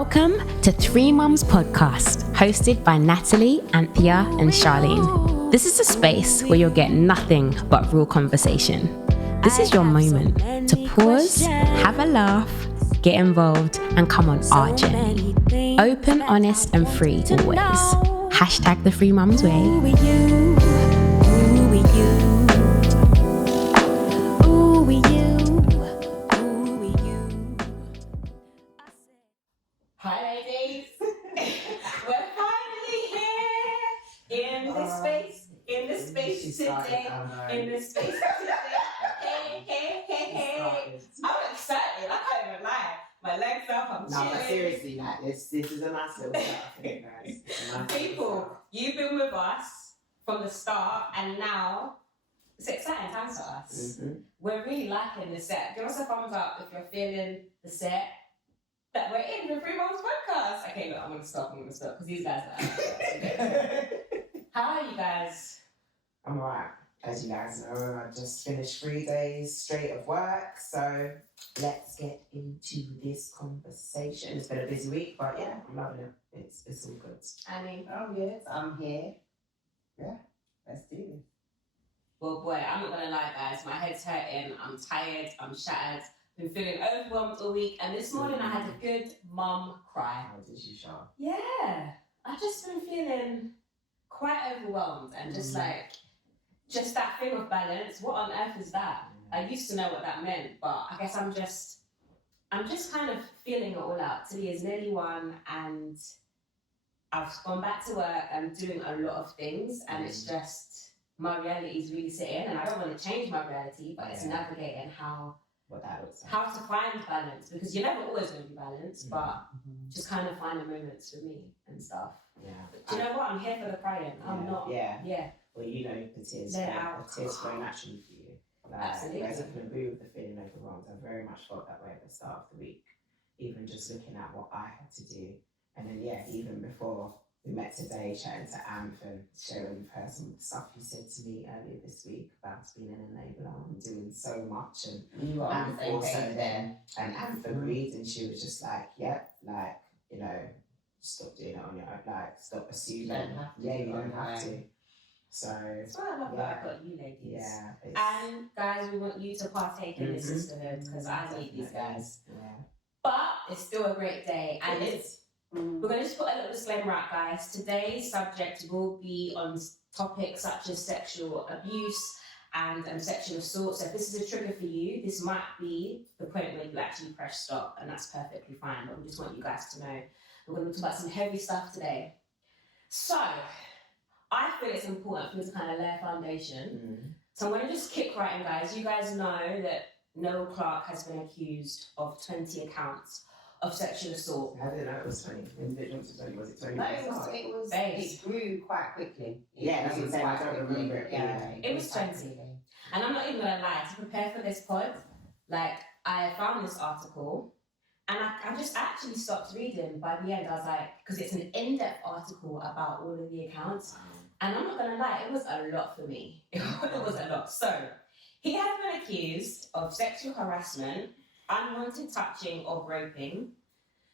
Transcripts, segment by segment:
Welcome to Three Mums Podcast, hosted by Natalie, Anthea, and Charlene. This is a space where you'll get nothing but real conversation. This is your moment to pause, have a laugh, get involved, and come on our journey. Open, honest, and free always. Hashtag the Three Mums Way. Seriously, like this is a nice little start, I think, guys. People, you've been with us from the start, and now it's exciting times for us. Mm-hmm. We're really liking the set. Give us a thumbs up if you're feeling the set that we're in the Three Mums Podcast. Okay, look, I'm gonna stop because these guys are. How are you guys? I'm alright. As you guys know, I just finished 3 days straight of work, so let's get into this conversation. It's been a busy week, but yeah, I'm loving it. It's all good. Annie? Oh yes, I'm here. Yeah, let's do this. Well, boy, I'm not gonna lie, guys. My head's hurting. I'm tired. I'm shattered. Been feeling overwhelmed all week, and this morning I had a good mum cry. How did you, Char? Yeah, I've just been feeling quite overwhelmed and just just that thing of balance. What on earth is that? I used to know what that meant, but I guess I'm just kind of feeling it all out. Today is nearly 1, and I've gone back to work. I'm doing a lot of things, and it's just my reality is really sitting. And I don't want to change my reality, but it's navigating what that looks like. How to find balance, because you're never always going to be balanced, but just kind of finding moments for me and stuff. Yeah. Do you know what? I'm here for the crying. I'm not. Yeah. Well, you know, the tears flow naturally for you. Like, absolutely. There's nothing to do with the feeling overwhelmed. I very much felt that way at the start of the week. Even just looking at what I had to do. And then, even before we met today, chatting to Amph and sharing with her some of the stuff you said to me earlier this week about being an enabler and doing so much. And you were on the same page there. And Amph agreed, and she was just like, stop doing it on your own. Like, stop assuming. You don't have to. So that's what I love about you ladies. Yeah. And guys, we want you to partake in this sisterhood, because I need these guys. Yeah. But it's still a great day, and we're going to just put a little disclaimer out, guys. Today's subject will be on topics such as sexual abuse and sexual assault. So if this is a trigger for you, this might be the point where you actually press stop, and that's perfectly fine. But we just want you guys to know we're going to talk about some heavy stuff today. So I feel it's important for me to kind of lay a foundation. So I'm going to just kick right in, guys. You guys know that Noel Clarke has been accused of 20 accounts of sexual assault. I didn't know it was 20. When did it jump to 20? Was it 20? No, it grew quite quickly. That's what I'm saying. I don't remember it. Yeah, it was 20. And I'm not even going to lie, to prepare for this pod, I found this article, and I just actually stopped reading. By the end, I was like, because it's an in-depth article about all of the accounts. And I'm not going to lie, it was a lot for me. It was a lot. So, he has been accused of sexual harassment, unwanted touching or groping,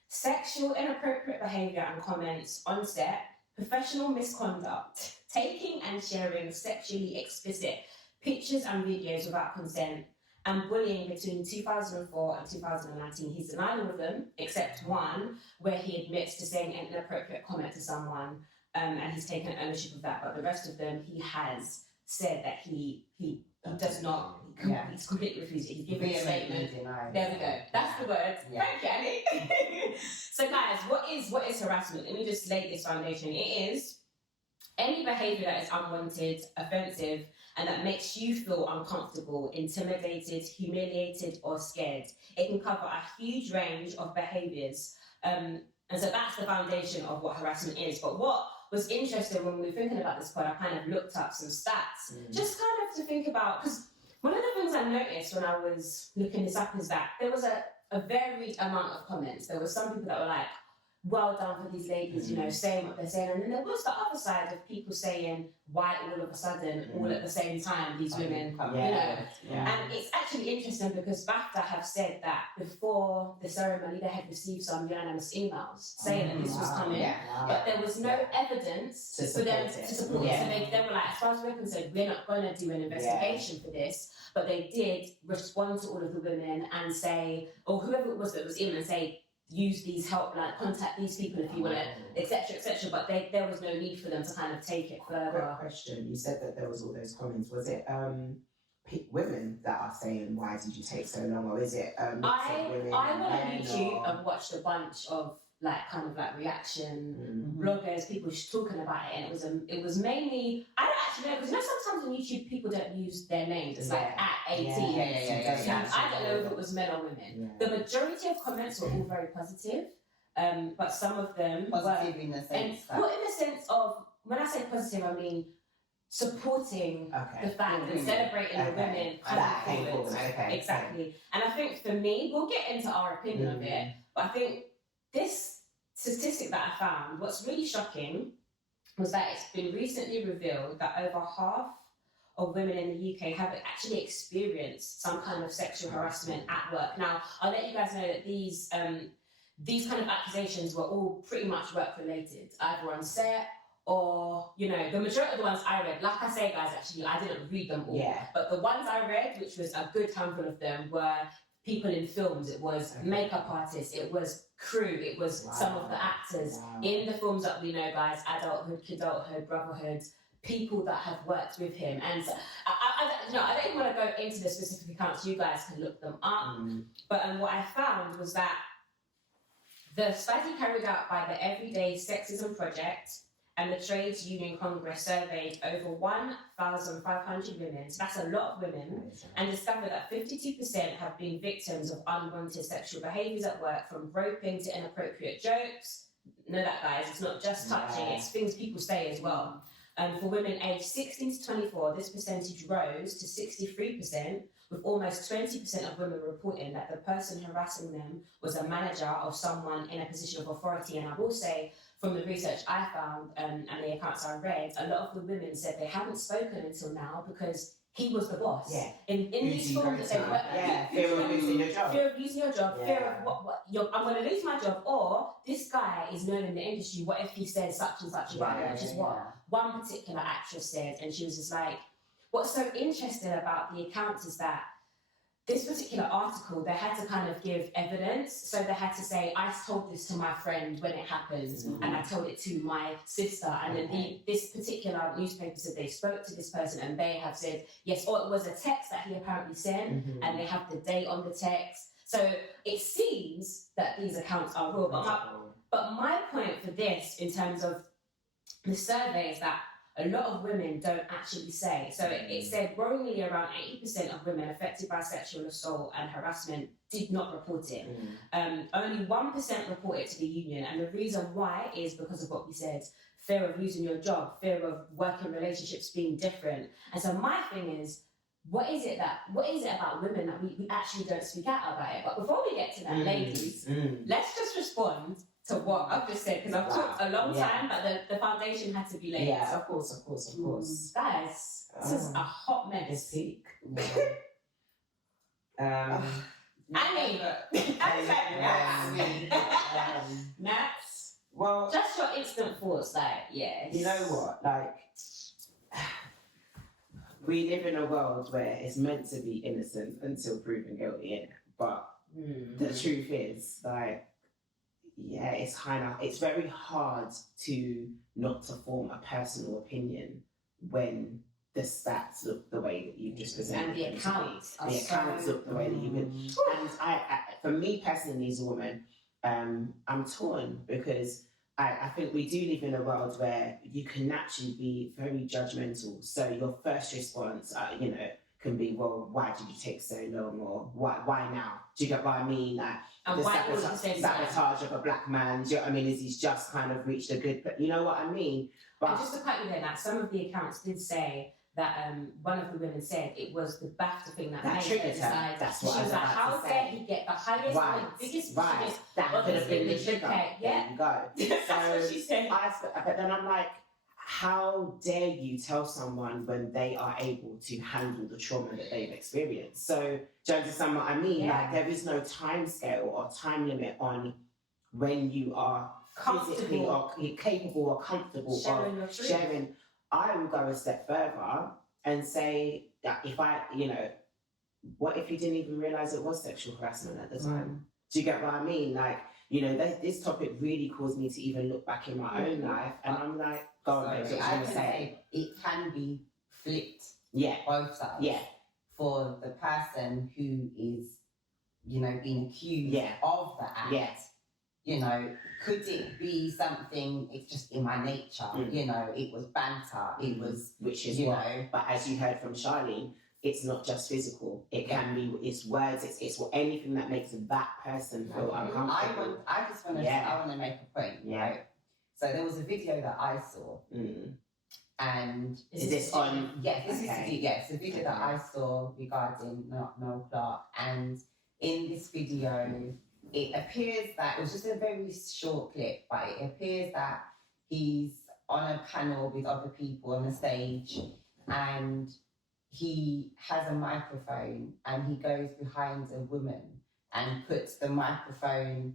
sexual inappropriate behaviour and comments on set, professional misconduct, taking and sharing sexually explicit pictures and videos without consent, and bullying between 2004 and 2019. He's denied all of them, except one, where he admits to saying an inappropriate comment to someone, and he's taken ownership of that. But the rest of them, he has said that he does not. He's completely refused it. He's given a statement. There we go. That's the word. Yeah. Thank you, Annie. So, guys, what is harassment? Let me just lay this foundation. It is any behaviour that is unwanted, offensive, and that makes you feel uncomfortable, intimidated, humiliated, or scared. It can cover a huge range of behaviours. And so that's the foundation of what harassment is. But what was interesting when we were thinking about this pod, I kind of looked up some stats, just kind of to think about, because one of the things I noticed when I was looking this up is that there was a varied amount of comments. There were some people that were like, well done for these ladies, you know, saying what they're saying. And then there was the other side of people saying, why all of a sudden, all at the same time, these women, you know. And it's actually interesting because BAFTA have said that before the ceremony, they had received some unanimous emails saying that this was coming, but there was no evidence for them to support it. So they were like, as far as we're concerned, we're not going to do an investigation for this. But they did respond to all of the women and say, or whoever it was that was in, and say, use these helpline, contact these people if you want to, etc., etc. But there was no need for them to kind of take it further. Quick question: you said that there was all those comments. Was it women that are saying, "Why did you take so long?" Or is it? I went on YouTube and watched a bunch of reaction bloggers, people talking about it, and it was mainly, I don't actually know, because you know sometimes on YouTube people don't use their names, it's like at 18. I don't know if it was men or women. The majority of comments were all very positive, but some of them positive in the sense of, when I say positive, I mean supporting the fact and celebrating the women coming forward. Exactly. And I think for me, we'll get into our opinion of it, but I think this statistic that I found, what's really shocking was that it's been recently revealed that over half of women in the UK have actually experienced some kind of sexual harassment at work. Now, I'll let you guys know that these kind of accusations were all pretty much work related, either on set or, you know, the majority of the ones I read, like I say, guys, actually, I didn't read them all, but the ones I read, which was a good handful of them, were people in films, it was makeup artists, it was crew, it was some of the actors in the films that we know, guys, adulthood, kidulthood, brotherhood, people that have worked with him. And I don't even want to go into the specific accounts, you guys can look them up. But what I found was that the study carried out by the Everyday Sexism Project and the Trades Union Congress surveyed over 1,500 women, so that's a lot of women, and discovered that 52% have been victims of unwanted sexual behaviours at work, from groping to inappropriate jokes. Know that, guys, it's not just touching, it's things people say as well. For women aged 16 to 24, this percentage rose to 63%, with almost 20% of women reporting that the person harassing them was a manager or someone in a position of authority. And I will say, from the research I found and the accounts I read, a lot of the women said they haven't spoken until now because he was the boss. In these films that they work, fear of losing your job. Fear of losing your job, fear of I'm going to lose my job, or this guy is known in the industry, what if he says such and such about it, which is what one particular actress said, and she was just like, what's so interesting about the accounts is that this particular article, they had to kind of give evidence. So they had to say, I told this to my friend when it happened, and I told it to my sister. And then this particular newspaper said they spoke to this person, and they have said, yes, or it was a text that he apparently sent, and they have the date on the text. So it seems that these accounts are real. But my point for this, in terms of the survey, is that a lot of women don't actually say. So it said worryingly around 80% of women affected by sexual assault and harassment did not report it. Only 1% report it to the union. And the reason why is because of what we said, fear of losing your job, fear of working relationships being different. And so my thing is, what is it about women that we actually don't speak out about it? But before we get to that, ladies, let's just respond to what I've just said, because I've talked a long time, but the foundation had to be laid. Yeah, of course. Guys, this is a hot mess. It's peak. Nats, well, just your instant thoughts, like, you know what, like, we live in a world where it's meant to be innocent until proven guilty, innit? But the truth is, like, it's very hard to not to form a personal opinion when the stats look the way that you've just presented. And the accounts look the way that you've been. And I, for me personally as a woman, I'm torn because I think we do live in a world where you can naturally be very judgmental. So your first response, can be, well, why did you take so long, or why now? Do you get what I mean? Like, and the sabotage of a black man, do you know what I mean? Is he's just kind of reached a good, you know what I mean? But and just to cut you there, that some of the accounts did say that one of the women said it was the BAFTA thing that made triggered her her. decide. That's what she I was was like, about how to say. dare he get the highest Right, and the biggest right. prestigious That could have been the in trigger. UK. There Yeah. you go. That's what she said. But then I'm like, how dare you tell someone when they are able to handle the trauma that they've experienced? So, do you understand what I mean? Yeah. Like, there is no time scale or time limit on when you are physically or capable or comfortable Sharing of your truth. sharing. I will go a step further and say that if I, what if you didn't even realise it was sexual harassment at the time? Do you get what I mean? Like, this topic really caused me to even look back in my own life, and I'm like, go on, babe, what you I going can to say? say it can be flipped, Yeah, both sides. yeah, For the person who is, being accused Yeah. of the act. Yeah. Could it be something? It's just in my nature. It was banter. It was, which is But as you heard from Charlene, it's not just physical. It can be, it's words, it's anything that makes that person feel uncomfortable. I just want to. Yeah. I want to make a point. Yeah. Right. So there was a video that I saw, and Is this on? this Okay. is a video that I saw regarding Noel Clarke, and in this video, it appears that it was just a very short clip, but it appears that he's on a panel with other people on the stage, and he has a microphone, and he goes behind a woman and puts the microphone,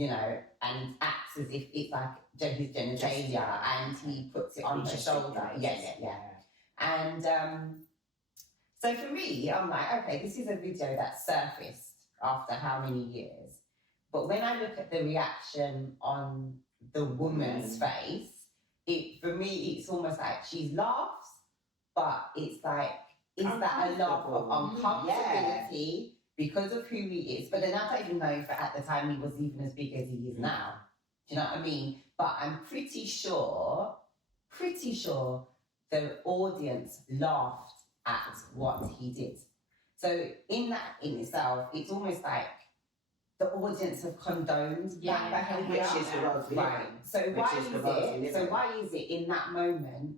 and acts as if it's like his genitalia, and he puts it on her shoulder. Yeah. And so for me, I'm like, okay, this is a video that surfaced after how many years? But when I look at the reaction on the woman's face, for me, it's almost like she laughs, but it's like, is that a laugh of uncomfortability because of who he is? But then I don't even know if at the time he was even as big as he is now. Do you know what I mean? But I'm pretty sure the audience laughed at what he did. So in itself, it's almost like the audience have condoned that behaviour. Which is the world we live in. Right. So why is it in that moment,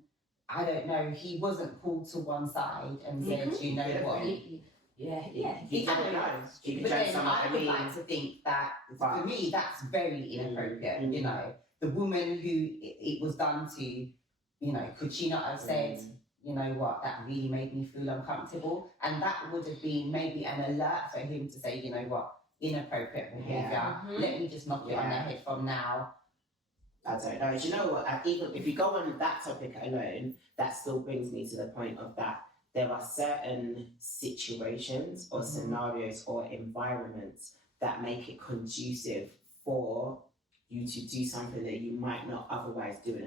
I don't know, he wasn't pulled to one side and said, you know what? Yeah. You don't know. But then I would like to think that, for me, that's very inappropriate, The woman who it was done to, could she not have said, you know what, that really made me feel uncomfortable? And that would have been maybe an alert for him to say, you know what, inappropriate behaviour. Let me just knock it on the head from now. I don't know. Do you know what? Even if you go on that topic alone, that still brings me to the point of that there are certain situations or scenarios or environments that make it conducive for you to do something that you might not otherwise do in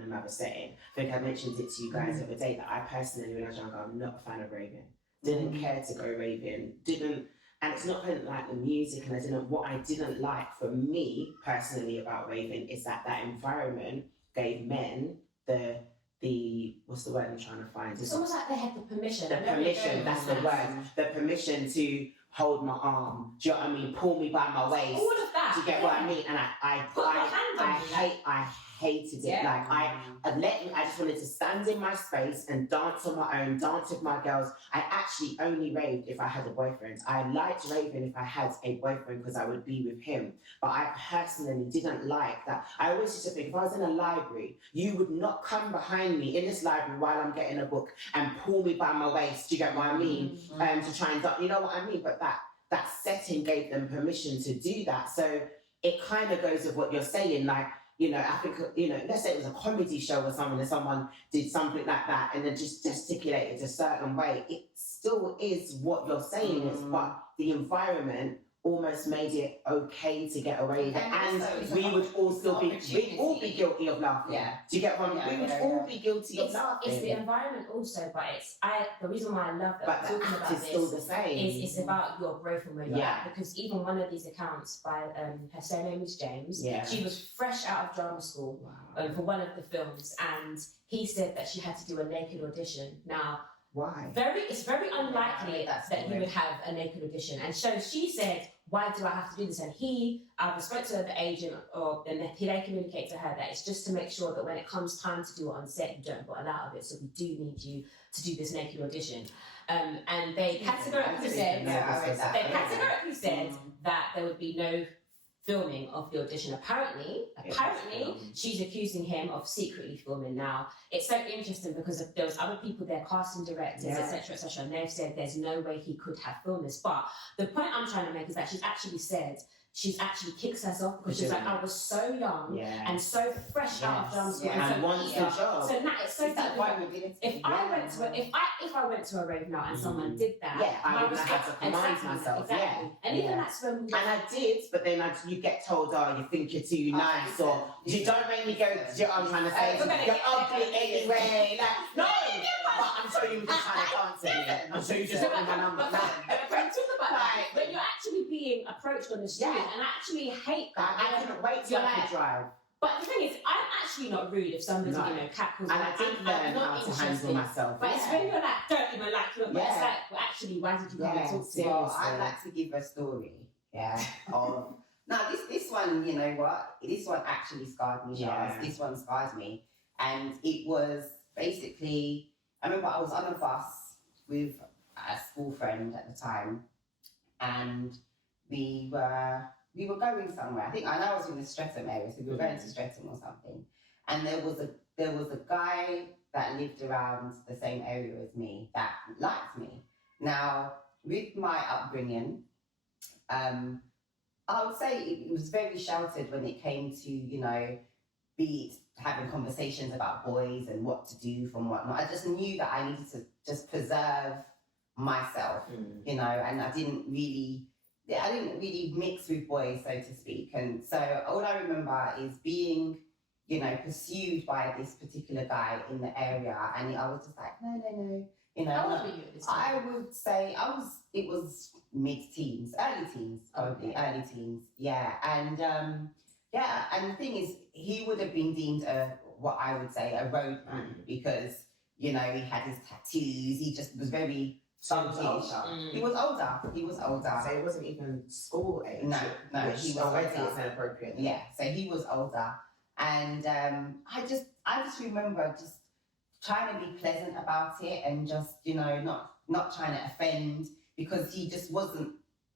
another setting. I think I mentioned it to you guys the other day that I personally, when I was younger, I'm not a fan of raving. Didn't care to go raving. And it's not like the music, and what I didn't like for me personally about raving is that environment gave men the what's the word I'm trying to find? It's almost like they had the permission. That's the word. The permission to hold my arm. Do you know what I mean? Pull me by my waist. All of that. Do you get what I mean? And I hated it. Yeah. Like I just wanted to stand in my space and dance on my own, dance with my girls. I actually only raved if I had a boyfriend. I liked raving if I had a boyfriend because I would be with him. But I personally didn't like that. I always used to think if I was in a library, you would not come behind me in this library while I'm getting a book and pull me by my waist. Do you get what I mean? To try and, you know what I mean? But that setting gave them permission to do that. So it kind of goes with what you're saying, like, I think, let's say it was a comedy show or something and someone did something like that and then just gesticulated a certain way. It still is what you're saying is, but the environment almost made it okay to get away with it. And we would we'd all be guilty of laughing. Yeah. Do you get what I mean? We would all be guilty of laughing. It's the environment also, but the reason why I love that but we're the talking act about is still the this same. is it's about your growth and where you're Yeah. at. Because even one of these accounts by her surname is James. Yeah. She was fresh out of drama school for one of the films, and he said that she had to do a naked audition. Now, Why? It's very unlikely that's that he correct. would have a naked audition. And so she said, why do I have to do this? And I spoke to the agent, and they communicate to her that it's just to make sure that when it comes time to do it on set, you don't bottle out of it. So we do need you to do this naked audition. And they categorically said that there would be no filming of the audition. Apparently, she's accusing him of secretly filming. Now, it's so interesting because there was other people there, casting directors, etc., etc., and they've said there's no way he could have filmed this. But the point I'm trying to make is that she's actually kicks herself because she's like, I was so young and so fresh out of school and wants the job. So now it's so deep. If I went to a rave now and someone did that, I would have to command myself. Exactly. And even that's when and I did, but then you get told, oh, you think you're too nice, or you don't make me go. Do you know what I'm trying to say? You're ugly anyway. Like, no, but I'm sure you were just trying to dance at me. I'm sure you just got my number. But you're actually being approached on the street, and I actually hate that. I couldn't wait till I could drive. But the thing is, I'm actually not rude if somebody, catcalls me. And I did learn how to handle myself. But it's when you're like, don't even like you. But it's like, well, actually, why did you come and talk to me? Well, I'd like to give a story. Of now this one, you know what? This one actually scarred me. This one scarred me, and it was basically. I remember I was on a bus with a school friend at the time, and we were going somewhere. I know I was in the Streatham area, so we were going to Streatham or something. And there was a guy that lived around the same area as me that liked me. Now, with my upbringing, I would say it was very sheltered when it came to, be having conversations about boys and what to do from whatnot. I just knew that I needed to just preserve myself, and I didn't really mix with boys, so to speak. And so all I remember is being, pursued by this particular guy in the area, and I was just like, no. How old were you at this time? I would say it was mid-teens, early teens, probably, early teens, and and the thing is, he would have been deemed what I would say a roadman because, he had his tattoos, he just was very childish. He was older. So it wasn't even school age. No, he was already older. inappropriate. Yeah, so he was older, and I just remember just trying to be pleasant about it and just not trying to offend, because he just wasn't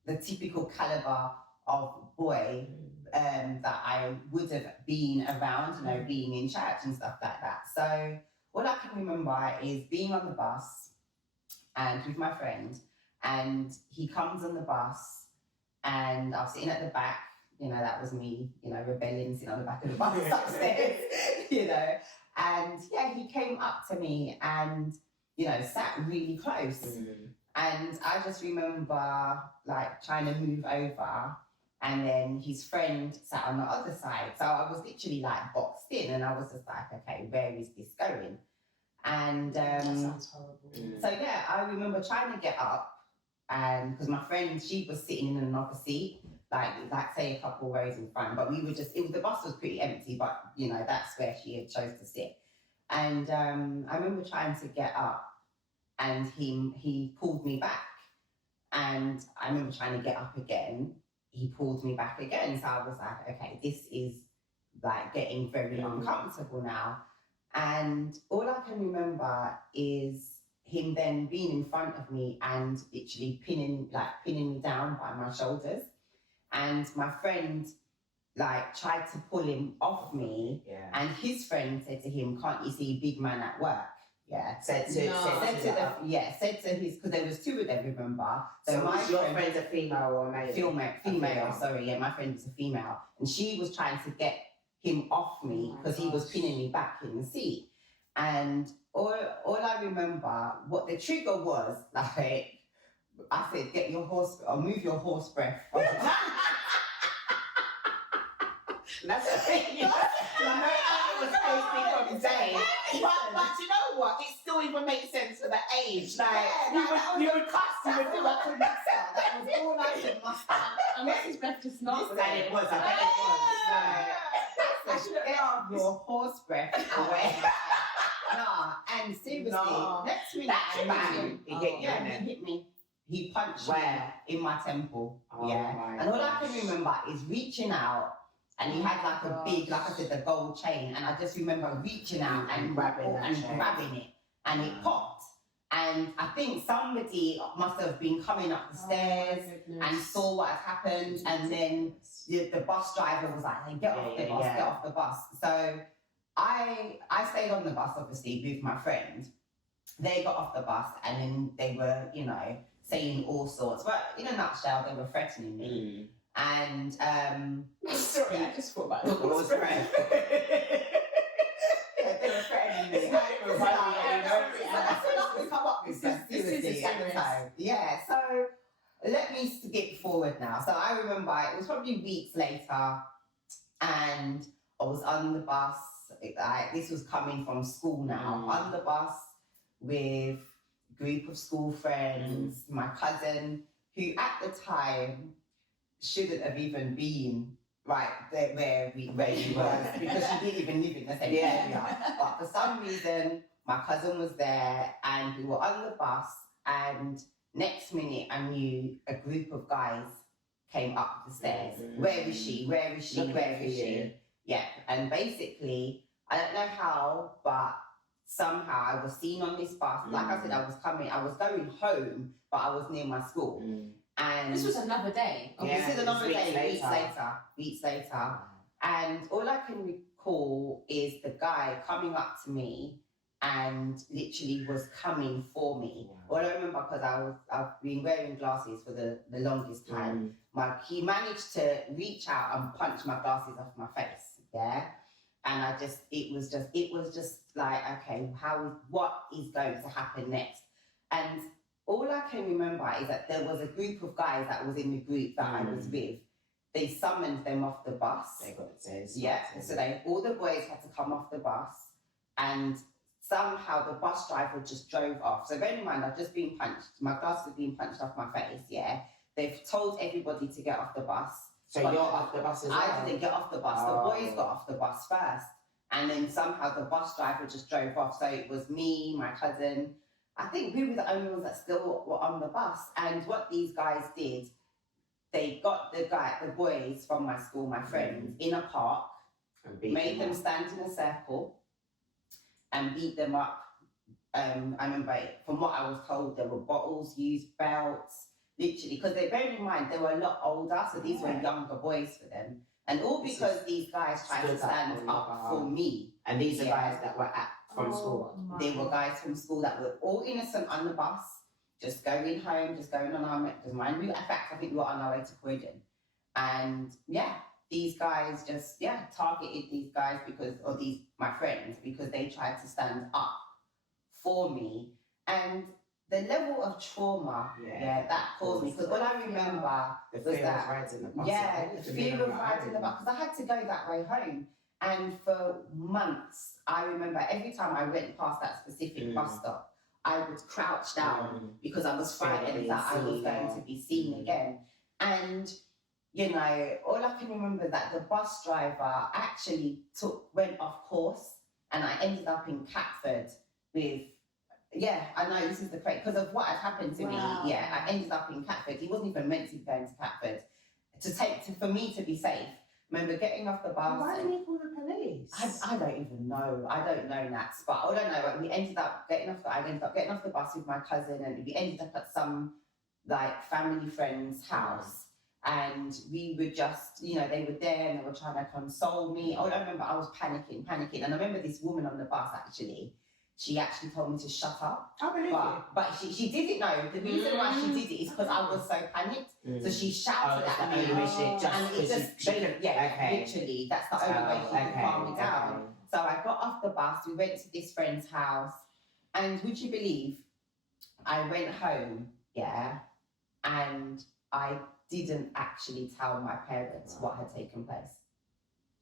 the typical caliber of boy that I would have been around, being in church and stuff like that. So all I can remember is being on the bus and with my friend, and he comes on the bus, and I was sitting at the back, that was me, rebelling, sitting on the back of the bus upstairs, and he came up to me and, sat really close. And I just remember like trying to move over, and then his friend sat on the other side. So I was literally like boxed in, and I was just like, okay, where is this going? And that sounds horrible. So I remember trying to get up, and because my friend, she was sitting in another seat, like say a couple rows in front, but the bus was pretty empty, but that's where she had chose to sit. And I remember trying to get up, and he pulled me back, and I remember trying to get up again. He pulled me back again, so I was like, okay, this is like getting very uncomfortable now. And all I can remember is him then being in front of me and literally pinning me down by my shoulders. And my friend tried to pull him off me, and his friend said to him, "Can't you see big man at work?" Said to his, because there was two of them, remember? So was your friend a female or a male? Female, sorry, my friend was a female, and she was trying to get him off me because he was pinning me back in the seat. And all I remember, what the trigger was, I said, "Get your horse, or move your horse breath." That's the thing. I know I was tasting from day, but you know what? It still even makes sense for the age. You would cuss, you would do like a muster. That was all I could muster. Unless his breath just not. And it was. I bet it was. I should have get your horse breath away. Nah, and seriously, No. next minute That I man, hit him. he hit you, Yeah, innit? he hit me. He punched Where? me in my temple. Oh yeah. my And all I gosh. can remember is reaching out, and he had like a big, like I said, the gold chain. And I just remember reaching out and Grabbing that chain. grabbing it. And it popped. And I think somebody must have been coming up the stairs and saw what had happened. And then the bus driver was like, hey, get off the bus, get off the bus. So I stayed on the bus, obviously, with my friend. They got off the bus and then they were, you know, saying all sorts. But in a nutshell, they were threatening me. And sorry, I just thought about it. What was threat? Yeah, they were threatening me. I said I could come up with this seriously at the time. Yeah, so let me skip forward now. So I remember it was probably weeks later, and I was on the bus. This was coming from school now. On the bus with a group of school friends, my cousin, who at the time shouldn't have even been right there where he was, because she didn't even live in the same area. But for some reason, my cousin was there, and we were on the bus, and next minute I knew a group of guys came up the stairs. Where is she? Where is she? Where is she? Yeah, and basically, I don't know how, but somehow I was seen on this bus. Like I said, I was going home, but I was near my school. And This was another day. this is another day, weeks later. And all I can recall is the guy coming up to me and literally was coming for me. All I remember, because I've been wearing glasses for the longest time, he managed to reach out and punch my glasses off my face. Yeah. And it was just like, okay, what is going to happen next? And all I can remember is that there was a group of guys that was in the group that I was with. They summoned them off the bus. They got the taste. Yeah, so all the boys had to come off the bus, and somehow the bus driver just drove off. So bear in mind, I've just been punched. My glasses have been punched off my face, yeah. They've told everybody to get off the bus. So you're off the bus as well? I didn't get off the bus. The boys got off the bus first. And then somehow the bus driver just drove off. So it was me, my cousin. I think we were the only ones that still were on the bus. And what these guys did, they got the boys from my school, my friends, in a park, made them stand in a circle and beat them up. I remember, from what I was told, there were bottles used, belts, literally, because bear in mind, they were a lot older, so these were younger boys for them. And all because these guys tried to stand up for me. And these are guys that were from school? They were guys from school that were all innocent on the bus, just going home, just going on our, just mind you, in fact, I think we were on our way to Croydon. And these guys just, targeted these guys my friends, because they tried to stand up for me. And the level of trauma that caused me, because all I remember the fear of riding the bus. The fear of riding the bus, because I had to go that way home. And for months, I remember every time I went past that specific bus stop, I would crouch down because I was frightened that I was going to be seen again. And, you know, all I can remember is that the bus driver actually went off course, and I ended up in Catford with, I know this is the correct, because of what had happened to me. I ended up in Catford. He wasn't even meant to be going to Catford for me to be safe. Remember getting off the bus. Why didn't he call the police? I don't even know. I don't know, Nats. But all I know, I ended up getting off the bus with my cousin, and we ended up at some family friend's house. And we were just, they were there and they were trying to console me. All I remember, I was panicking. And I remember this woman on the bus she actually told me to shut up. I believe you. But she didn't know. The reason why she did it is because I was so panicked. So she shouted at me. Literally, that's the only way she could calm me down. So I got off the bus, we went to this friend's house, and would you believe, I went home, and I didn't actually tell my parents what had taken place.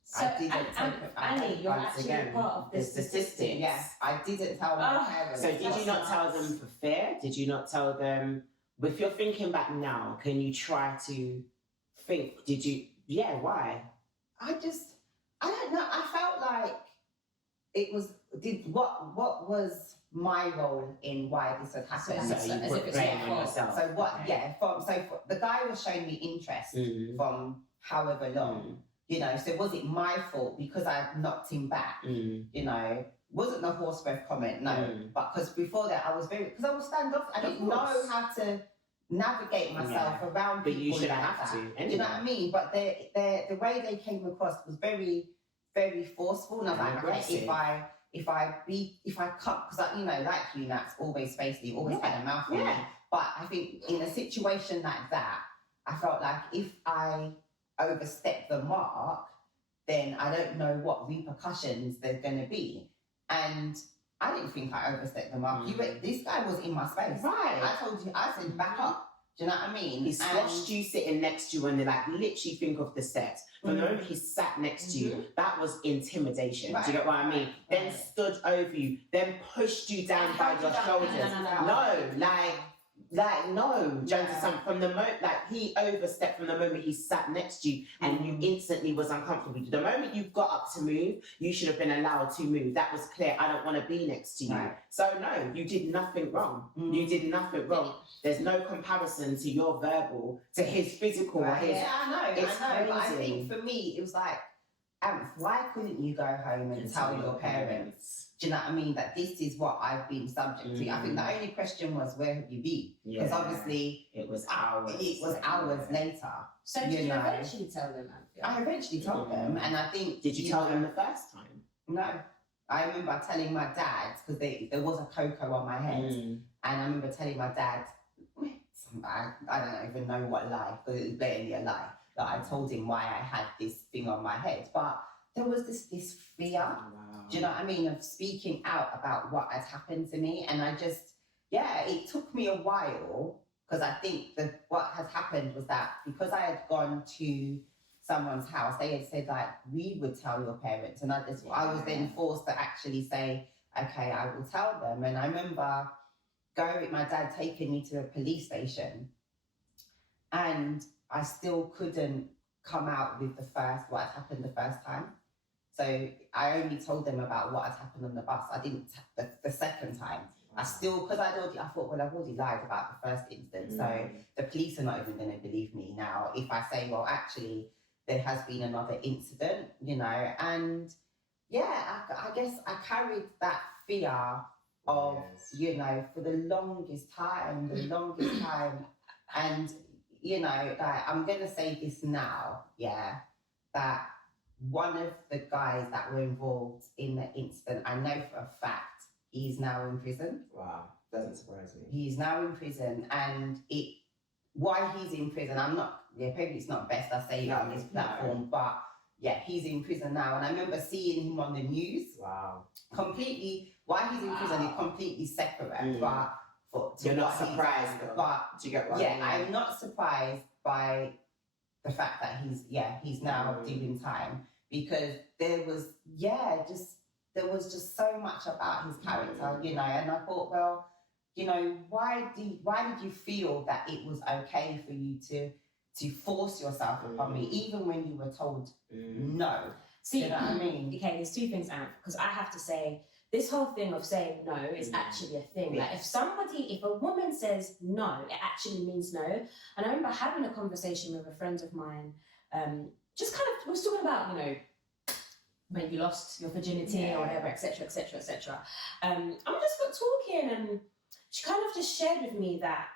So, Annie, you're actually part of the statistics. Yes, I didn't tell my parents. So did you not tell them for fear? Did you not tell them? If you're thinking back now, can you try to think, why? I don't know. I felt like what was my role in why this had happened? So you put blame on yourself. So what? Okay. Yeah. The guy was showing me interest from however long, you know. So was it my fault because I knocked him back? You know, wasn't the horse breath comment? No, but because before that I was because I was standoff. I didn't know how to navigate myself around people. But you should like have that. to. Anyway. Do you know what I mean? But the way they came across was very, very forceful, and I was like, okay, if I cut, because you know, like you, that's always facey, always had a mouth on me. But I think in a situation like that, I felt like if I overstep the mark, then I don't know what repercussions there's going to be. And I didn't think I overstepped the mark. This guy was in my space. Right. I told you, I said, back up. Do you know what I mean? He squashed you sitting next to you, and they like literally think of the steps. From the moment he sat next to you, that was intimidation. Right. Do you get what I mean? Then stood over you, then pushed you down by your shoulders. No, Jones is something from the moment, like he overstepped from the moment he sat next to you, and you instantly was uncomfortable. The moment you got up to move, you should have been allowed to move. That was clear. I don't want to be next to you. Right. So no, you did nothing wrong. You did nothing wrong. There's no comparison to your verbal to his physical. Right. His, yeah, I know. But I think for me, it was like, why couldn't you go home and tell your parents? Do you know what I mean? That this is what I've been subject to. I think the only question was, where have you been? Because obviously it was hours later. So did you eventually tell them? I eventually told them, and I think. Did you tell them the first time? No, I remember telling my dad because there was a cocoa on my head, and I remember telling my dad, I don't even know what lie, because it was blatantly a lie. That I told him why I had this thing on my head, but there was this fear. Wow. Do you know what I mean? Of speaking out about what had happened to me, and I just, it took me a while, because I think that what had happened was that because I had gone to someone's house, they had said like, we would tell your parents, and I was then forced to actually say, okay, I will tell them. And I remember going with my dad taking me to a police station, and I still couldn't come out with what had happened the first time. So I only told them about what had happened on the bus. I didn't the second time. I still, because I thought, well, I've already lied about the first instance, so the police are not even going to believe me now if I say, well, actually, there has been another incident, you know. And I guess I carried that fear of, you know, for the longest time. And, you know, like, I'm going to say this now, that one of the guys that were involved in the incident, I know for a fact, he's now in prison. Wow, doesn't surprise me. He's now in prison, and why he's in prison, maybe it's not best I say it on this platform, but he's in prison now. And I remember seeing him on the news. Wow. Completely, why he's in prison is completely separate, but you're not surprised, but do you get what I mean? I'm not surprised by the fact that he's now doing time, because there was just so much about his character, you know. And I thought, well, you know, why did you feel that it was okay for you to force yourself upon me, even when you were told no? See, you know what I mean? Okay, there's two things, Anne, because I have to say, this whole thing of saying no is actually a thing. Like, if a woman says no, it actually means no. And I remember having a conversation with a friend of mine, just kind of, was talking about, you know, when you lost your virginity or whatever, etc., etc., etc. I'm just talking, and she kind of just shared with me that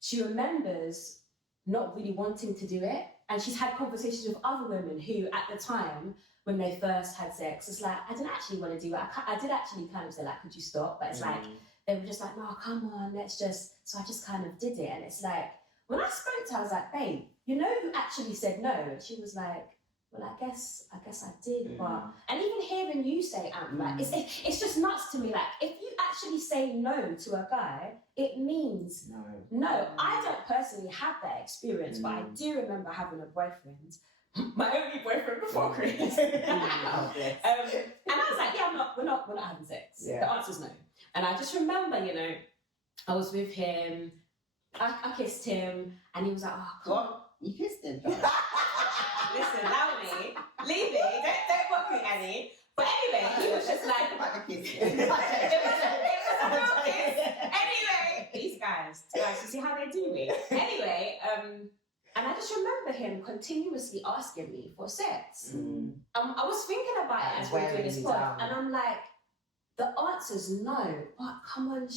she remembers not really wanting to do it, and she's had conversations with other women who, at the time, when they first had sex, it's like, I didn't actually want to do it. I did actually kind of say, like, could you stop? But it's like, they were just like, no, come on, let's just... So I just kind of did it. And it's like, when I spoke to her, I was like, babe, you know who actually said no? And she was like, well, I guess I did. But... And even hearing you say, like, it's just nuts to me. Like, if you actually say no to a guy, it means no. I don't personally have that experience, but I do remember having a boyfriend, my only boyfriend before Chris. And I was like, we're not having sex. The answer's no. And I just remember, you know, I was with him, I kissed him, and he was like, oh, come on. You kissed him? Listen, allow me. Leave me. Don't mock me, Annie. But anyway, he was just like, kiss. It was a real kiss. Anyway, these guys, you see how they do me. Anyway, and I just remember him continuously asking me for sex. I was thinking about it as we were doing this pod, and I'm like, the answer's no. But come on,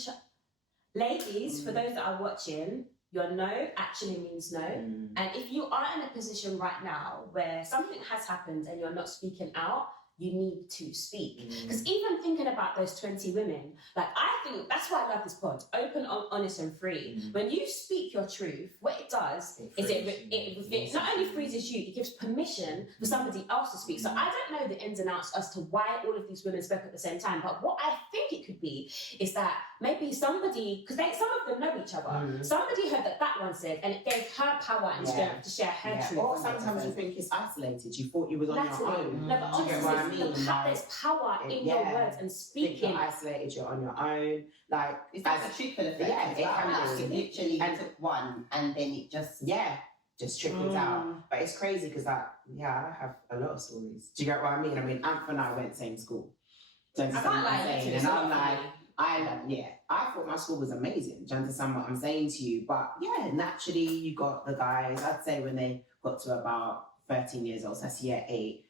ladies, for those that are watching, your no actually means no. And if you are in a position right now where something has happened and you're not speaking out, you need to speak. Because even thinking about those 20 women, like, I think that's why I love this pod, open, honest and free. When you speak your truth, what it does is it not only freezes you, it gives permission for somebody else to speak. So I don't know the ins and outs as to why all of these women spoke at the same time, but what I think it could be is that maybe somebody, because some of them know each other, somebody heard that one said, and it gave her power and strength to share her truth. Or sometimes you think it's isolated, you thought you was on your own. No, but honestly, there's power in your words and speaking. You're isolated, you're on your own. Like, it's like a trickle effect. Yeah, it can be. Literally, and took one, and then it just trickles out. But it's crazy because, like, I have a lot of stories. Do you get what I mean? I mean, Anth and I went same school. So I can't lie, and I'm like, I thought my school was amazing. Do you understand what I'm saying to you? But yeah, naturally, you got the guys. I'd say when they got to about 13 years old, so that's year 8,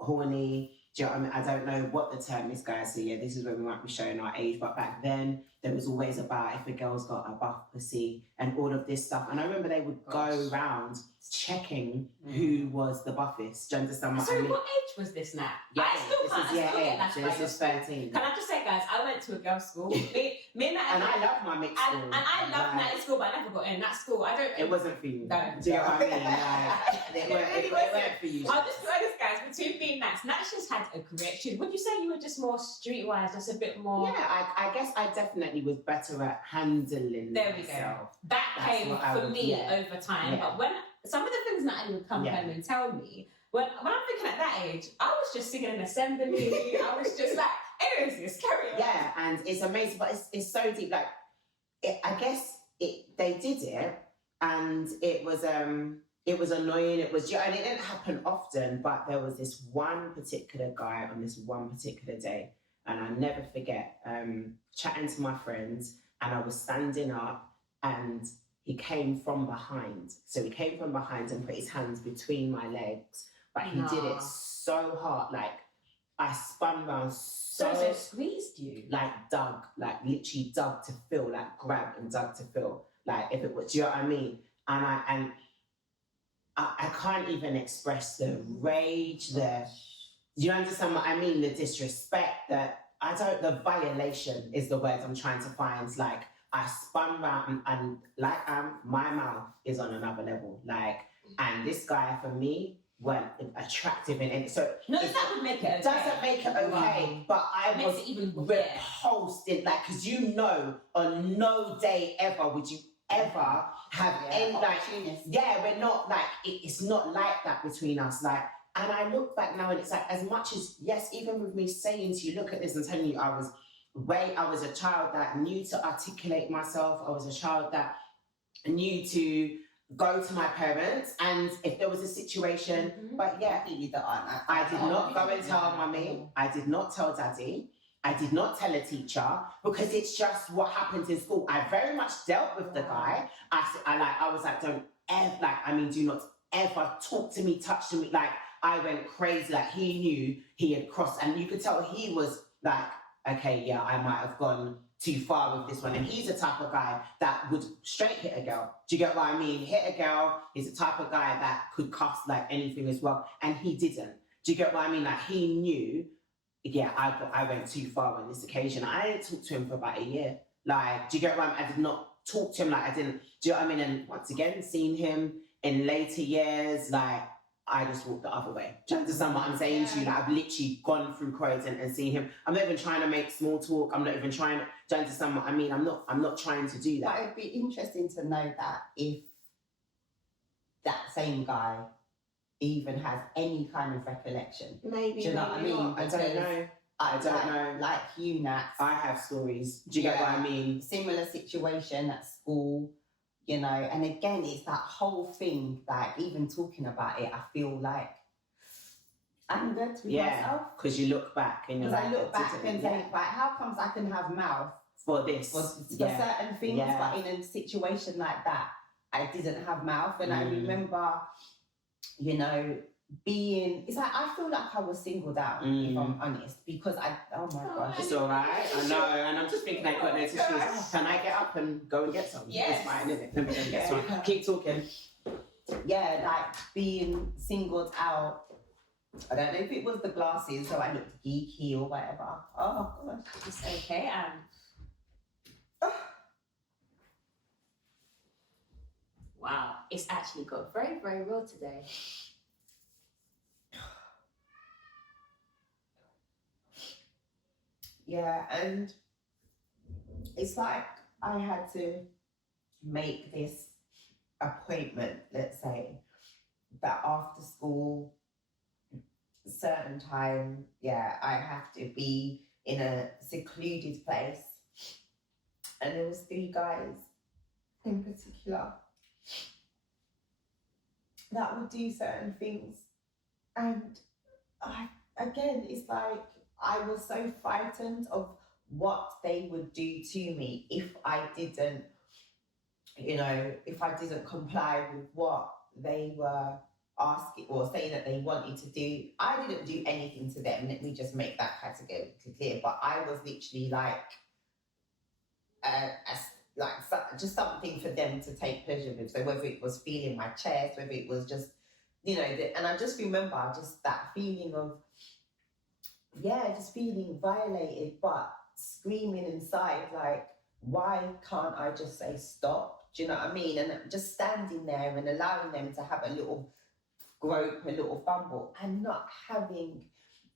horny. Do you know what I mean? I don't know what the term is, guys. So yeah, this is where we might be showing our age. But back then, there was always about if a girl's got a buff pussy and all of this stuff. And I remember they would go around checking who was the buffest. Do you understand what I mean? So what age was this now? Yeah, I still get that. So this is 13. Can I just say, guys, I went to a girls' school. Me and I love my mixed school. And I love Natalie school, but I never got in that school. It wasn't for you. No. Do you know what I mean? It weren't for you. I'll just be honest, guys, between me and Nats just had a correction. Would you say you were just more streetwise, just a bit more? Yeah, I guess I definitely was better at handling There we myself. go. That came for me over time. But when some of the things Natalie would come home and tell me, when I'm thinking at that age, I was just singing an assembly. I was just like, anyways, carry on. Yeah, and it's amazing, but it's so deep. Like, I guess they did it, and it was annoying. It was, and it didn't happen often, but there was this one particular guy on this one particular day, and I never forget chatting to my friends, and I was standing up, and he came from behind. So he came from behind and put his hands between my legs, but he did it so hard, like I spun around so squeezed you, like literally dug to feel, like grabbed and dug to feel, like if it was, do you know what I mean? And I can't even express the rage, you understand what I mean? The disrespect, the violation is the word I'm trying to find. Like, I spun round and like my mouth is on another level. Like, and this guy for me weren't attractive in it. So that would make it okay. Doesn't make it okay, but I was repulsed in, like, because on no day ever would you ever have any, like, we're not like, it's not like that between us. Like, and I look back now and it's like, as much as, yes, even with me saying to you, look at this and telling you I was a child that knew to articulate myself. I was a child that knew to go to my parents, and if there was a situation, but I did not go and tell mummy. I did not tell daddy. I did not tell a teacher, because it's just what happens in school. I very much dealt with the guy. I was like, don't ever, like, I mean, do not ever talk to me, touch to me. Like, I went crazy. Like, he knew he had crossed, and you could tell he was like, okay, yeah, I might have gone too far with this one. And he's the type of guy that would straight hit a girl. Do you get what I mean? Hit a girl. He's the type of guy that could cuss like anything as well. And he didn't. Do you get what I mean? Like, he knew, I went too far on this occasion. I didn't talk to him for about a year. Like, do you get what I mean? I did not talk to him. Like, I didn't, do you know what I mean? And once again, seeing him in later years, like, I just walked the other way. Do you understand what I'm saying to you? Like, I've literally gone through Croydon and seen him. I'm not even trying to make small talk. I'm not even trying to, do you understand what I mean? I'm not trying to do that. But it'd be interesting to know that if that same guy even has any kind of recollection. Maybe. Do you know what I mean? I don't know. I don't know. Like you, Nat. I have stories. Do you get what I mean? Similar situation at school. You know, and again, it's that whole thing, like, even talking about it, I feel like angered with Yeah, myself. because you look back and you're Because like, I look back and yeah, think, like, how comes I can have mouth for this, for certain things, but in a situation like that, I didn't have mouth. And I remember, you know, being, it's like, I feel like I was singled out, if I'm honest, because oh my gosh. It's all right, I know, and I'm just thinking, I've got no tissues. Can I get up and go and get some? Yes. It's fine, isn't it? Let me go and get some. Keep talking. Yeah, like being singled out. I don't know if it was the glasses, so I looked geeky or whatever. Oh gosh. It's okay, wow, it's actually got very, very real today. Yeah, and it's like I had to make this appointment, let's say, that after school, certain time, I have to be in a secluded place. And there was 3 guys in particular that would do certain things. And it's like I was so frightened of what they would do to me if I didn't, if I didn't comply with what they were asking or saying that they wanted to do. I didn't do anything to them. Let me just make that categorically clear. But I was literally like, just something for them to take pleasure with. So whether it was feeling my chest, whether it was just, and I just remember just that feeling of, just feeling violated, but screaming inside, like, why can't I just say stop? Do you know what I mean? And just standing there and allowing them to have a little grope, a little fumble, and not having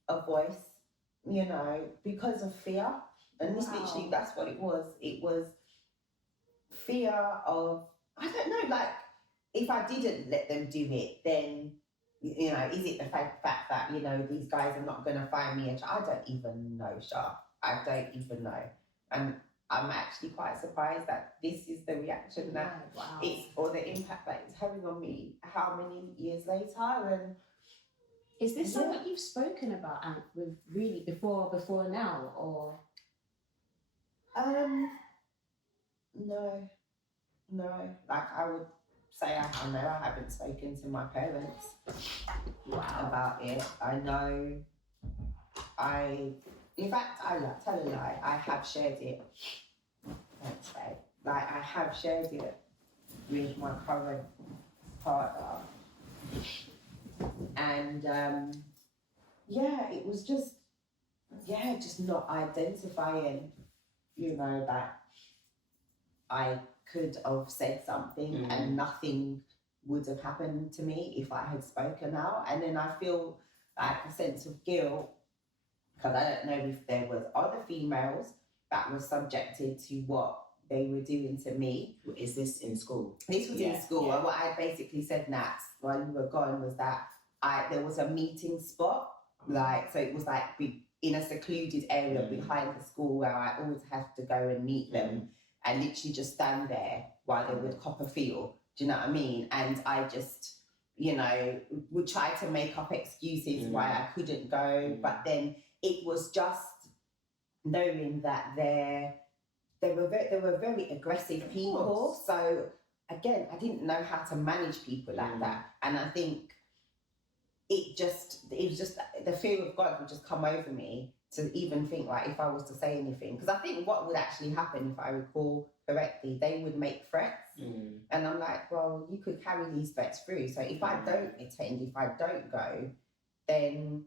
a voice, because of fear. And this literally, that's what it was. It was fear of, I don't know, like, if I didn't let them do it, then, is it the fact that, these guys are not going to find me? I don't even know, Shah. I don't even know. And I'm actually quite surprised that this is the reaction that it's, or the impact that it's having on me how many years later. And is this something you've spoken about, Ant, with really before now, or? No. Like, I would say I haven't spoken to my parents about it. I know in fact, I tell a lie, I have shared it. Let's say, like, I have shared it with my current partner. And it was just not identifying, that I could have said something and nothing would have happened to me if I had spoken out. And then I feel like a sense of guilt, because I don't know if there was other females that were subjected to what they were doing to me. Is this in school? This was in school. And what I basically said, Nat, while you were gone, was that there was a meeting spot, so it was like in a secluded area behind the school where I always had to go and meet them and literally just stand there while they would cop a feel. Do you know what I mean? And I just, would try to make up excuses why I couldn't go. But then it was just knowing that they were very aggressive people. So again, I didn't know how to manage people like that. And I think it was just the fear of God would just come over me to even think, like, if I was to say anything. Because I think what would actually happen, if I recall correctly, they would make threats. And I'm like, well, you could carry these threats through. So if I don't attend, if I don't go, then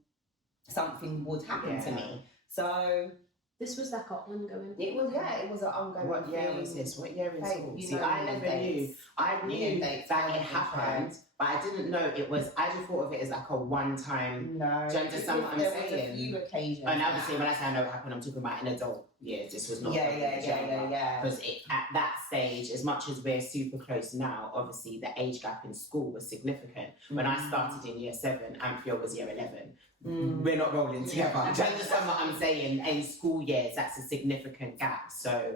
something would happen to me. So this was like an ongoing thing. It was an ongoing What year thing. was this? What year in school? You See, know, I never knew. I knew that it happened, but I didn't know it was. I just thought of it as like a one-time. No, do you understand what I'm saying? There was a few occasions. And obviously, when I say I know it happened, I'm talking about an adult. Yeah, this was not. Yeah. Because at that stage, as much as we're super close now, obviously the age gap in school was significant. When I started in year 7, Anthea was year 11. We're not rolling together. Do you understand what I'm saying? In school years, that's a significant gap. So,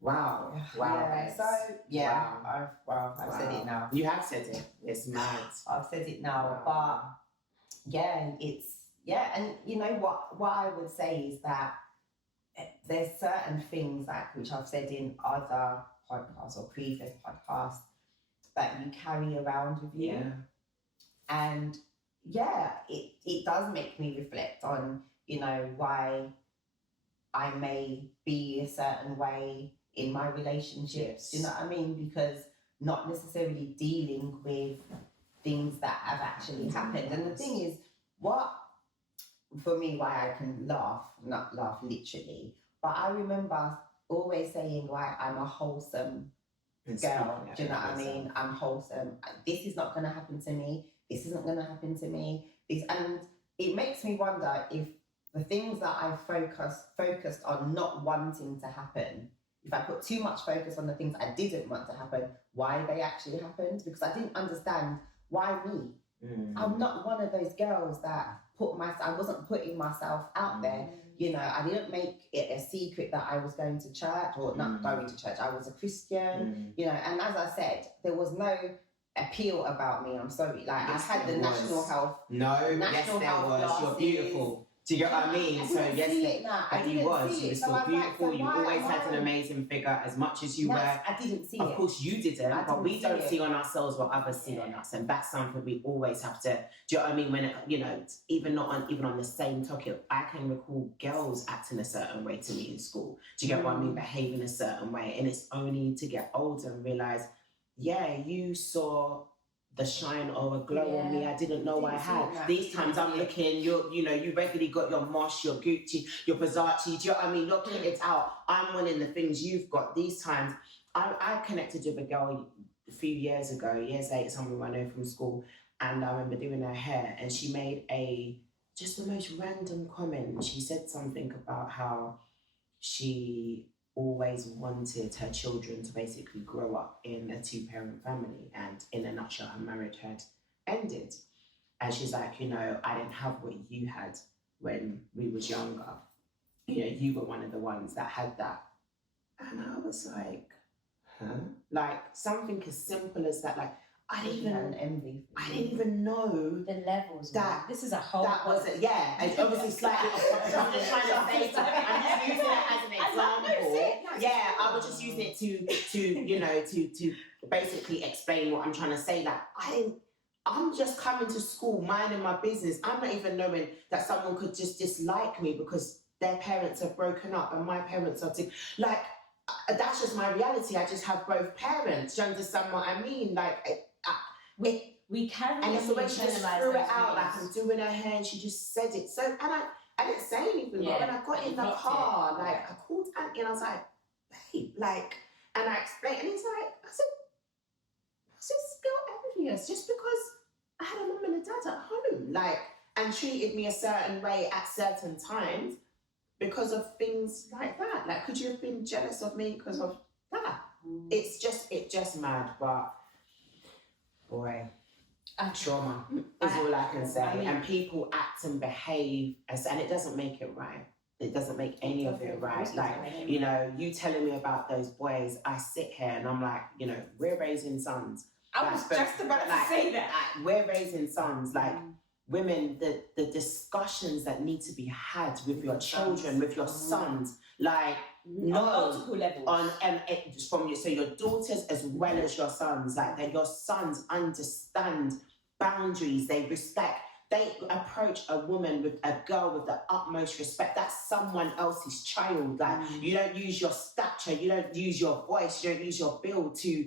wow. Yeah. So I've said it now. You have said it. It's mad. I've said it now, but it's Yeah, and you know what I would say is that there's certain things like which I've said in other podcasts or previous podcasts that you carry around with you. Yeah. And yeah, it does make me reflect on, you know, why I may be a certain way in my relationships. Do you know what I mean? Because not necessarily dealing with things that have actually happened. And the thing is, what for me, why I can laugh, not laugh literally, but I remember always saying, like, I'm a wholesome girl. Do you know what I mean? I'm wholesome. This is not going to happen to me. This isn't going to happen to me. And it makes me wonder if the things that I focused on not wanting to happen, if I put too much focus on the things I didn't want to happen, why they actually happened, because I didn't understand why me. I'm not one of those girls that I wasn't putting myself out there. You know, I didn't make it a secret that I was going to church or not going to church. I was a Christian, you know, and as I said, there was no appeal about me. I'm sorry. Like, Yes, I had the there national was. health. No, National yes, there health was. You're glasses. beautiful. Do you get what I mean? So yes, you was. You were still beautiful. You always had an amazing figure, as much as you were. I didn't see it. Of course, you didn't, but we don't see on ourselves what others see on us, and that's something we always have to. Do you know what I mean? When it, you know, even on the same topic, I can recall girls acting a certain way to me in school. Do you get what I mean? Behaving a certain way, and it's only to get older and realize, yeah, you saw the shine or a glow on me I didn't know I had. These times I'm looking, you regularly got your Mosh, your Gucci, your Versace, do you know what I mean? Look it out. I'm wanting the things you've got. These times, I connected with a girl a few years later, someone I know from school, and I remember doing her hair, and she made just the most random comment. She said something about how she always wanted her children to basically grow up in a two-parent family, and in a nutshell, her marriage had ended. And she's like, you know, I didn't have what you had when we was younger. You know, you were one of the ones that had that. And I was like, huh? Like, something as simple as that, like, I didn't even know the levels. That this is a whole. That wasn't. Yeah, it's obviously slightly. So I'm just trying to say. I'm just using it as an example. Yeah, I was just using it to basically explain what I'm trying to say. Like, I'm just coming to school, minding my business. I'm not even knowing that someone could just dislike me because their parents have broken up and my parents are like. That's just my reality. I just have both parents. Do you understand what I mean? Like. We carry, and it's the way she just threw it out, like, I'm doing her hair, and she just said it. So, and I didn't say anything, but when I got in the car, like, I called Auntie and I was like, babe, like, and I explained, and he's like, I said, girl, everything else, just because I had a mum and a dad at home, like, and treated me a certain way at certain times because of things like that. Like, could you have been jealous of me because of that? It's just mad, but boy, trauma is all I can say. And people act and behave, and it doesn't make it right. It doesn't make any of it right. Like, you know, you telling me about those boys, I sit here and I'm like, you know, we're raising sons. I was just about to say that. We're raising sons. Like, women, the discussions that need to be had with your children, with your sons, like, on multiple levels. So your daughters as well as your sons, like, that your sons understand boundaries, they respect, they approach a girl with the utmost respect. That's someone else's child. Like, you don't use your stature, you don't use your voice, you don't use your build to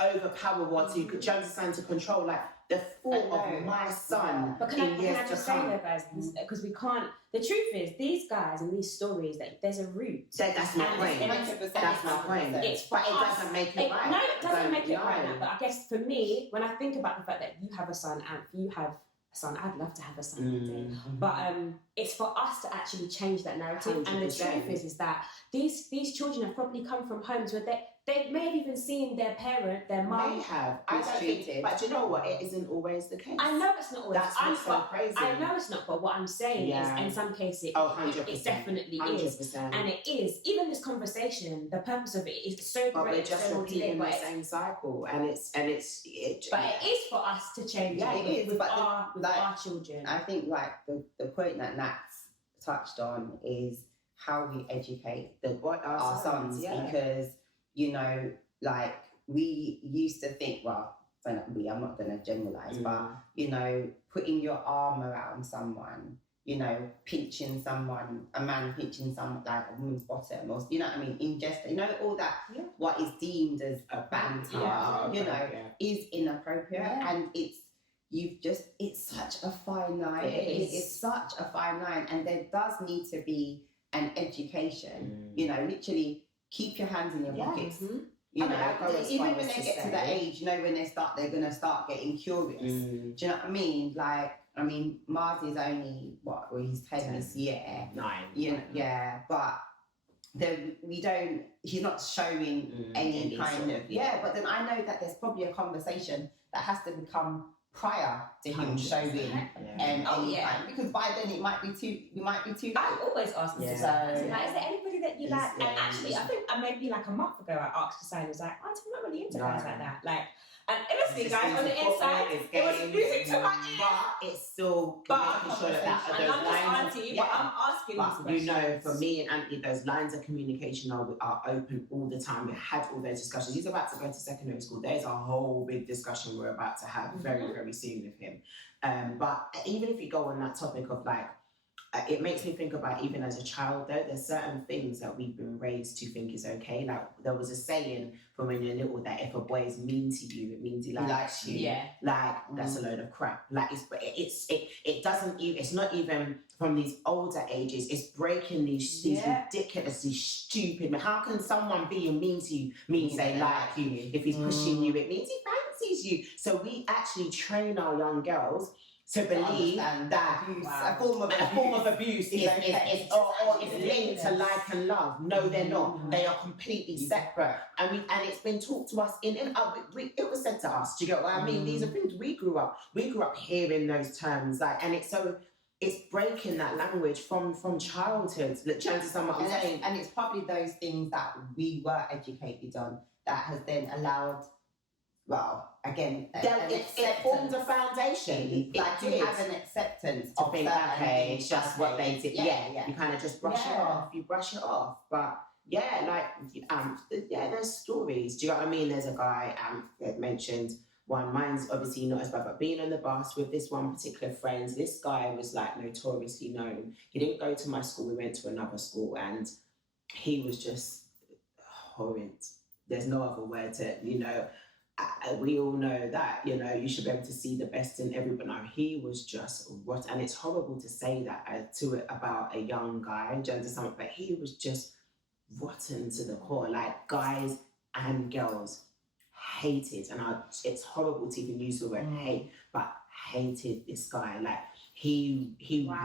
overpower or to understand, to control, like, the thought of my son. But can I just say that, guys, because we can't. The truth is, these guys and these stories, that there's a root. That's my point. That's my point. But it doesn't make it right. No, it doesn't make it right. But I guess for me, when I think about the fact that you have a son and you have a son, I'd love to have a son one day. But it's for us to actually change that narrative. 100%. And the truth is that these children have probably come from homes where they may have even seen their parent, their mum. May have. I don't think, but do you know what? It isn't always the case. I know it's not always. That's what's so crazy. I know it's not, but what I'm saying is, in some cases, it definitely 100%. is. And it is. Even this conversation, the purpose of it is so but great. We're just repeating the same cycle, and it's. But it is for us to change. Yeah, it is. With But our children. I think like the point that Nat's touched on is how we educate our sons, because you know, like we used to think, well, I'm not going to generalize, but you know, putting your arm around someone, you know, pinching someone, a man pinching someone, like a woman's bottom, or you know what I mean, ingest, you know, all that, what is deemed as a banter, you know, is inappropriate, and it's such a fine line. It's such a fine line, and there does need to be an education. You know, literally keep your hands in your pockets. You know, even when they get to that age, you know, when they're going to start getting curious. Do you know what I mean? Like, I mean, Mars is only, he's 10 this year. 9. You know, yeah, but he's not showing any kind of, but then I know that there's probably a conversation that has to become prior to him showing because by then it might be too late. I always ask them to say, is there anybody that you like? And actually, I think maybe like a month ago I asked to sign, was like, I'm not really into guys like that. Like, and honestly, guys, on the inside, it was music to my ears. But it's still making sure that those lines. But I'm asking but these questions. You know, for me and Anthony, those lines of communication are open all the time. We had all those discussions. He's about to go to secondary school. There's a whole big discussion we're about to have very, very soon with him. But even if you go on that topic of like, it makes me think about even as a child though, there's certain things that we've been raised to think is okay. Like there was a saying from when you're little that if a boy is mean to you, it means he likes you. Yeah. Like that's a load of crap. Like it's not even from these older ages. It's breaking these ridiculously stupid. How can someone being mean to you means they like you? If he's pushing you, it means he fancies you. So we actually train our young girls to believe that abuse, a form of abuse is linked to like and love. No, they're not. They are completely separate. And it's been taught to us it was said to us. Do you get what I mean? These are things we grew up hearing those terms, like, and it's breaking that language from childhood. And it's probably those things that we were educated on that has then allowed. Well, again, it formed a foundation. You have an acceptance to think, okay, it's just what they did. Yeah. You kind of just brush it off. You brush it off. But there's stories. Do you know what I mean? There's a guy that mentioned one. Mine's obviously not as bad, but being on the bus with this one particular friend, this guy was like notoriously known. He didn't go to my school. We went to another school, and he was just horrid. There's no other word to, you know. We all know that, you know, you should be able to see the best in everyone. No, he was just rotten, and it's horrible to say that about a young guy, but he was just rotten to the core. Like guys and girls hated, and it's horrible to even use the word hate, but hated this guy. Like he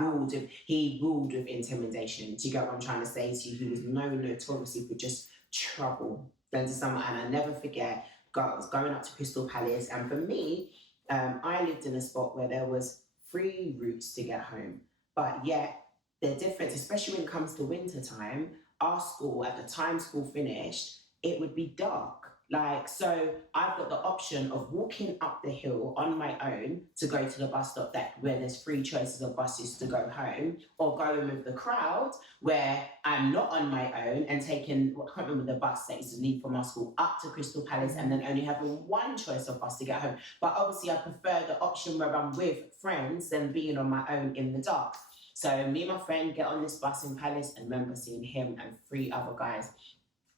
ruled with intimidation. Do you get what I'm trying to say to you? He was known notoriously for just trouble. And I never forget. I was going up to Crystal Palace, and for me, I lived in a spot where there was 3 routes to get home, but yet they're different, especially when it comes to winter time. Our school, at the time school finished, it would be dark. Like, so I've got the option of walking up the hill on my own to go to the bus stop where there's 3 choices of buses to go home, or going with the crowd where I'm not on my own and taking, I can't remember the bus that used to leave from our school up to Crystal Palace, and then only having 1 choice of bus to get home. But obviously I prefer the option where I'm with friends than being on my own in the dark. So me and my friend get on this bus in Palace, and remember seeing him and 3 other guys.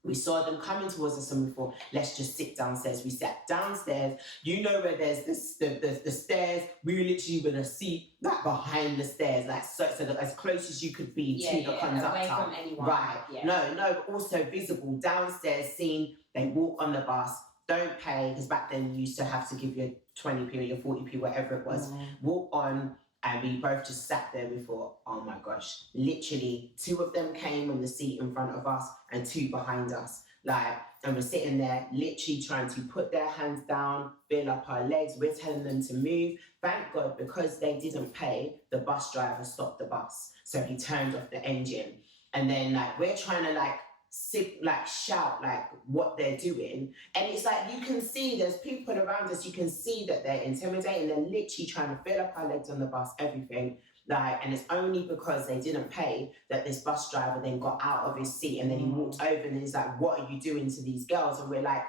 We saw them coming towards us, and we thought, let's just sit downstairs. We sat downstairs. You know where there's the stairs. We were literally with a seat like behind the stairs, like so that as close as you could be to the conductor. Away from anyone. Right. Yeah. No, but also visible downstairs. Seen they walk on the bus, don't pay, because back then you used to have to give your 20p or your 40p, whatever it was. Walk on. And we both just sat there. We thought, oh my gosh, literally 2 of them came on the seat in front of us and 2 behind us. And we're sitting there literally trying to put their hands down, feel up our legs. We're telling them to move. Thank God, because they didn't pay, the bus driver stopped the bus. So he turned off the engine. And then we're trying to shout what they're doing. And it's you can see there's people around us, you can see that they're intimidating. They're literally trying to fill up our legs on the bus, everything. And it's only because they didn't pay that this bus driver then got out of his seat, and then he walked over and he's like, what are you doing to these girls? And we're like,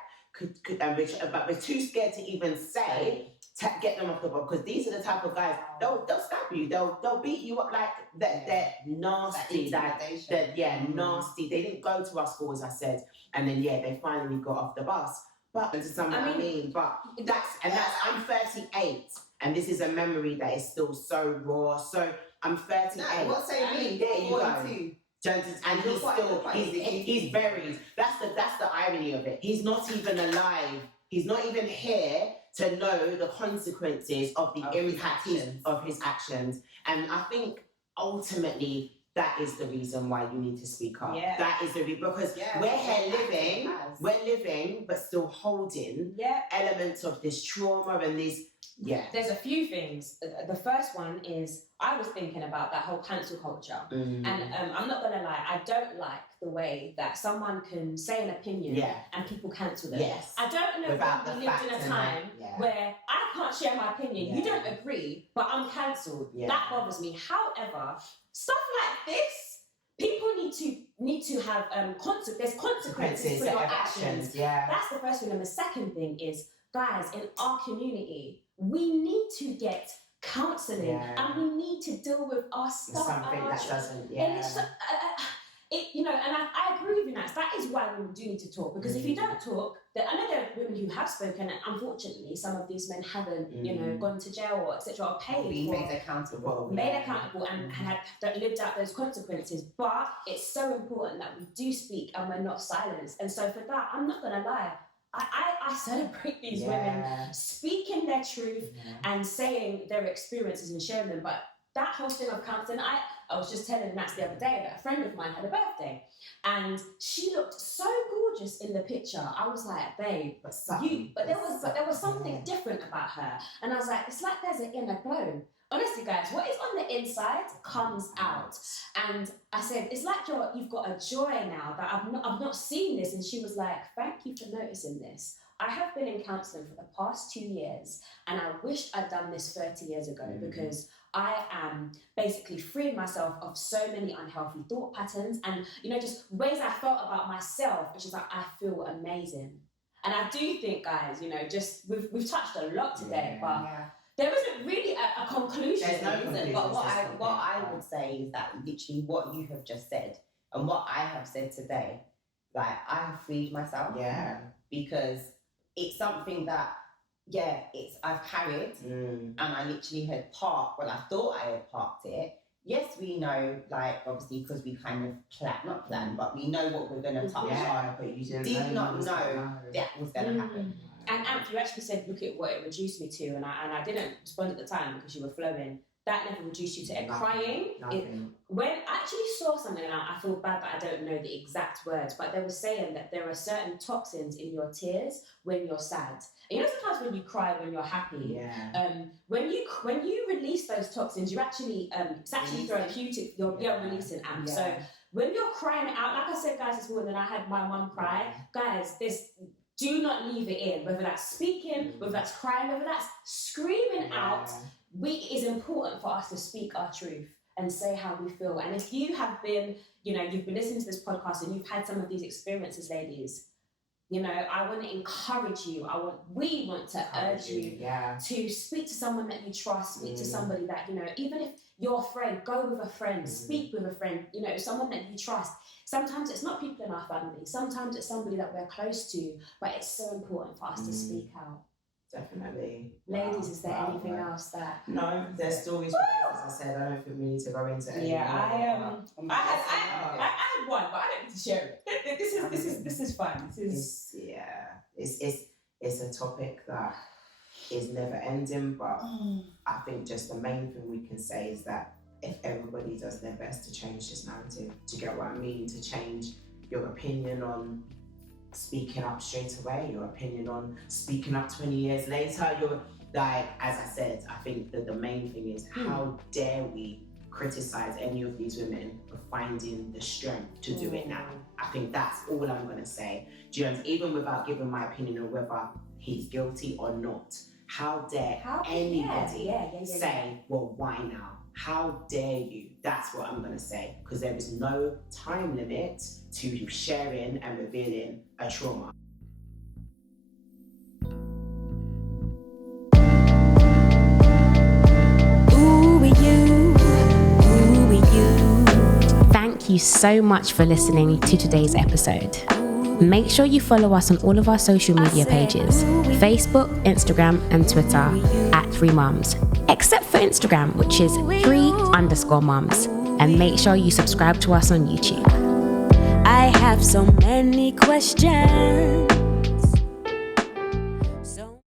but we're too scared to even say, get them off the bus, because these are the type of guys, they'll stab you, they'll beat you up, they're nasty, nasty. They didn't go to our school, as I said, and then they finally got off the bus. But I'm 38. And this is a memory that is still so raw. So I'm 38. No, what say me? There you go. And he's buried. That's the irony of it. He's not even alive. He's not even here to know the consequences of the impact of his actions. And I think ultimately that is the reason why you need to speak up. Yeah. That is the reason, because we're here living, but still holding elements of this trauma and these. Yeah. There's a few things. The first one is, I was thinking about that whole cancel culture. And I'm not going to lie, I don't like the way that someone can say an opinion and people cancel them. Yes. I don't know if we lived in a time where I can't share my opinion, you don't agree, but I'm cancelled. Yeah. That bothers me. However, stuff like this, people need to have there's consequences for your actions. Yeah. That's the first thing. And the second thing is, guys, in our community, we need to get counselling and we need to deal with our stuff. Something that doesn't, And it's, and I agree with you, Nats. That is why we do need to talk, because if you don't talk, I know there are women who have spoken, and unfortunately, some of these men haven't, gone to jail or etc. or paid made accountable and had lived out those consequences. But it's so important that we do speak and we're not silenced. And so for that, I'm not going to lie, I celebrate these women speaking their truth and saying their experiences and sharing them. But that whole thing of counselling, I was just telling Nats the other day that a friend of mine had a birthday and she looked so gorgeous in the picture. I was like, babe, but there was something different about her. And I was like, it's like there's an inner glow. Honestly, guys, what is on the inside comes out. And I said, it's like you've got a joy now that I've not seen this. And she was like, thank you for noticing this. I have been in counselling for the past 2 years, and I wish I'd done this 30 years ago because I am basically freeing myself of so many unhealthy thought patterns and, just ways I felt about myself. And she's like, I feel amazing. And I do think, guys, we've touched a lot today, but there isn't really a conclusion. There's no conclusion. But what I would say is that literally what you have just said and what I have said today, I have freed myself. Yeah. Because it's something that, I've carried and I literally had parked when I thought I had parked it. Yes, we know, obviously, because we kind of not planned, but we know what we're going to touch on. But you did not know that was going to happen. And you actually said, look at what it reduced me to, and I didn't respond at the time because you were flowing. That never reduced you to crying. When I actually saw something, and I feel bad that I don't know the exact words, but they were saying that there are certain toxins in your tears when you're sad. And sometimes when you cry when you're happy, when you release those toxins, you actually it's actually therapeutic. You're releasing amp. Yeah. So when you're crying out, like I said, guys, this morning I had my mum cry. Guys, do not leave it in, whether that's speaking, whether that's crying, whether that's screaming out. It is important for us to speak our truth and say how we feel. And if you have been, you've been listening to this podcast and you've had some of these experiences, ladies, I want to encourage you. We want to urge you to speak to someone that you trust, speak to somebody that, even if you're a friend, go with a friend, speak with a friend, someone that you trust. Sometimes it's not people in our family. Sometimes it's somebody that we're close to, but it's so important for us to speak out. Definitely. Ladies, is there anything else that... No, there's stories, as I said, I don't think we need to go into it. Yeah, I had one, but I don't need to share it. This is fun. It's a topic that is never ending, but I think just the main thing we can say is that if everybody does their best to change this narrative, do you get what I mean? To change your opinion on speaking up straight away, your opinion on speaking up 20 years later, you're like, as I said, I think that the main thing is how dare we criticize any of these women for finding the strength to do it now. I think that's all I'm gonna say. Do you know, even without giving my opinion on whether he's guilty or not, how dare anybody say, well, why now? How dare you? That's what I'm going to say, because there is no time limit to sharing and revealing a trauma. Thank you so much for listening to today's episode. Make sure you follow us on all of our social media pages, Facebook, Instagram, and Twitter at 3mums, except for Instagram, which is 3_mums. And make sure you subscribe to us on YouTube. I have so many questions.